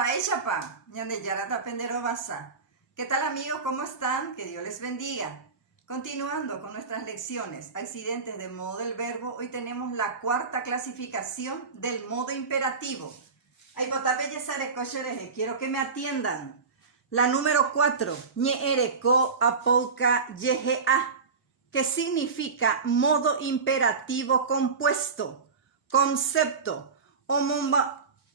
Baechapa, Ñandeyarata Pendero Basa. ¿Qué tal amigos? ¿Cómo están? Que Dios les bendiga. Continuando con nuestras lecciones, accidentes de modo del verbo, hoy tenemos la cuarta clasificación del modo imperativo. Quiero que me atiendan. La número 4, ñeereko apouka yegea, que significa modo imperativo compuesto, concepto,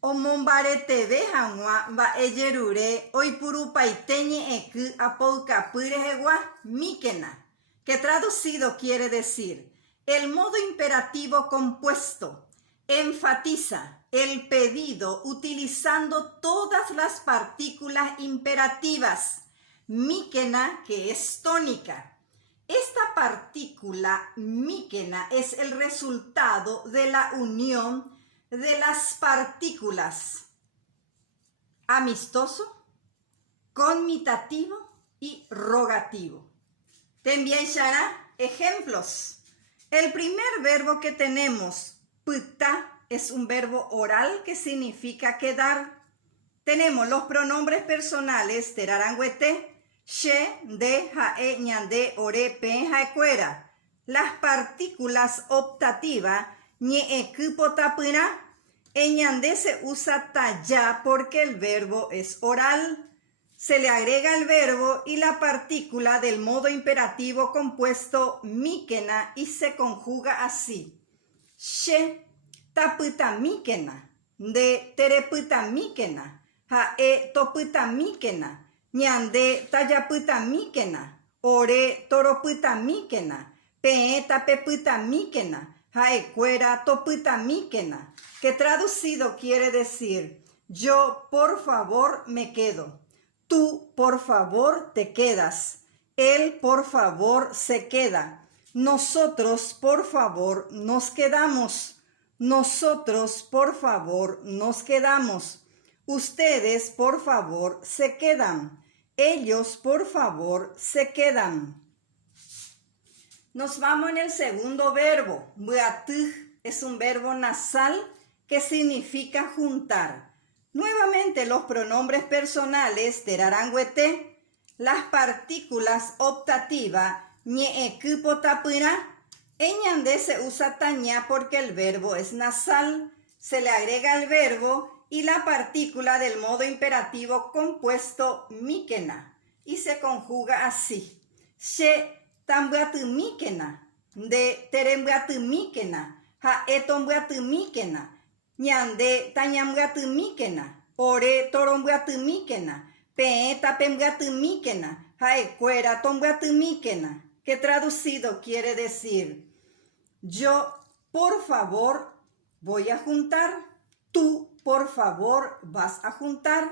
omombarete bejanwa va eyerure oipurupaite ñeeku apoukapyrehegua míkena, que traducido quiere decir, el modo imperativo compuesto enfatiza el pedido utilizando todas las partículas imperativas, míkena, que es tónica. Esta partícula míkena es el resultado de la unión de las partículas amistoso, conmitativo y rogativo. También será ejemplos. El primer verbo que tenemos, pta, es un verbo oral que significa quedar. Tenemos los pronombres personales terarangüete, she, de, jae, ñande, ore, pen, jaecuera. Las partículas optativas, ñeeku, potapina. En ñande se usa taya porque el verbo es oral. Se le agrega el verbo y la partícula del modo imperativo compuesto míkena y se conjuga así. She tapyta míkena, de terepyta míkena, jae topyta míkena, ñande tajapyta míkena, ore toropyta míkena, peẽ tapepyta míkena, jaekuéra topyta míkena, que traducido quiere decir, yo por favor me quedo, tú por favor te quedas, él por favor se queda, nosotros por favor nos quedamos. Nosotros, por favor, nos quedamos. Ustedes, por favor, se quedan. Ellos, por favor, se quedan. Nos vamos en el segundo verbo. Buatuj es un verbo nasal que significa juntar. Nuevamente los pronombres personales terarangüete, las partículas optativas ñeeku, potapyra. En ñande se usa taña porque el verbo es nasal, se le agrega el verbo y la partícula del modo imperativo compuesto míkena y se conjuga así. She tambuatu míkena, de terembuatu míkena, jae tombuatu míkena, ñande tañambuatu míkena, ore torombuatu míkena, peẽ tapembuatu míkena, jaekuéra tombuatu míkena, que traducido quiere decir, yo por favor voy a juntar, tú por favor vas a juntar,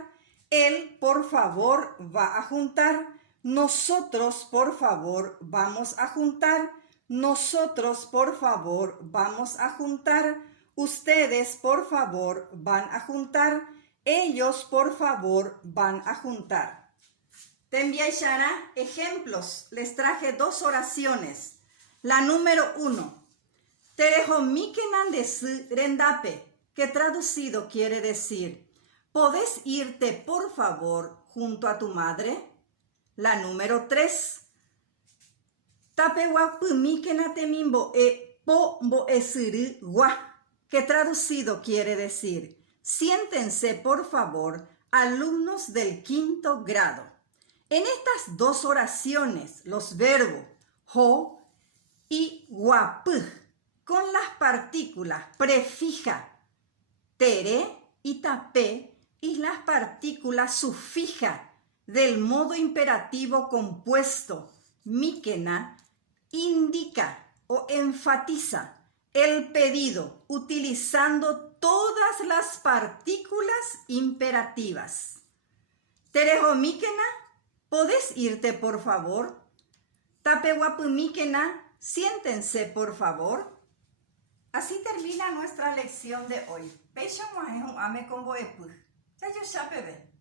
él por favor va a juntar, nosotros por favor vamos a juntar, nosotros por favor vamos a juntar, ustedes por favor van a juntar, ellos por favor van a juntar. También será ejemplos. Les traje dos oraciones. La número 1. Terejo míkenan desu rendape, que traducido quiere decir, ¿podés irte por favor junto a tu madre? La número 3. Tapewapu míkenate mimbo e po mboesuru wa, que traducido quiere decir, siéntense por favor, alumnos del 5º grado. En estas dos oraciones, los verbos ho y wapu, con las partículas prefija tere y tape y las partículas sufija del modo imperativo compuesto míkena, indica o enfatiza el pedido utilizando todas las partículas imperativas. Terejo míkena, ¿podés irte, por favor? Tapewapu míkena, siéntense, por favor. Así termina nuestra lección de hoy. Pecho maje ame con boepu. Ya yo ya bebé.